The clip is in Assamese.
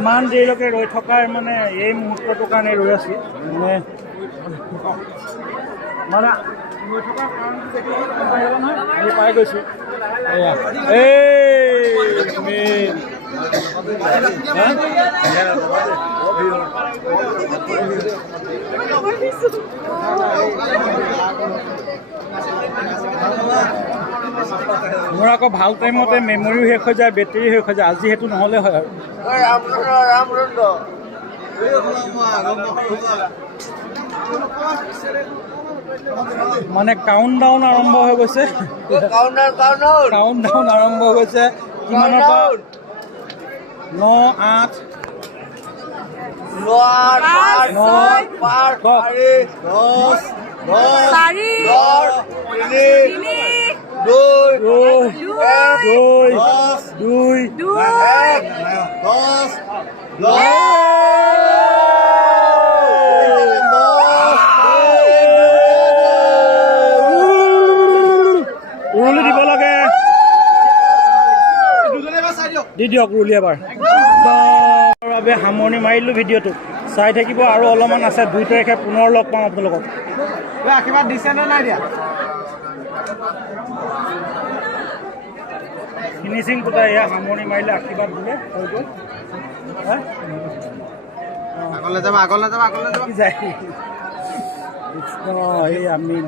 ইমান দেৰিলৈকে ৰৈ থকাৰ মানে এই মুহূৰ্তটোৰ কাৰণে ৰৈ আছোঁ মানে ৰৈ থকাৰ কাৰণটো দেখি নহয় আমি পাই গৈছোঁ মোৰ আকৌ ভাল টাইমতে মেমৰিও শেষ হৈ যায় বেটেৰী শেষ হৈ যায় আজি সেইটো নহ'লে হয় আৰু মানে কাউণ্ট ডাউন আৰম্ভ হৈ গৈছে কাউণ্ট ডাউন আৰম্ভ হৈ গৈছে কিমানৰ পৰা 9 দিব লাগে দি দিয়ক ৰুলি এবাৰ বাবে সামৰণি মাৰিলোঁ ভিডিঅ'টো চাই থাকিব আৰু অলপমান আছে 2 তাৰিখে পুনৰ লগ পাম আপোনালোকক আশীৰ্বাদ দিছে নে নাই দিয়া ফিনিচিং কোটা এয়া সামৰণি মাৰিলে আশীৰ্বাদ দিলে হৈ গ'ল আগলৈ যাব যায় কৃষ্ণ এই আমিন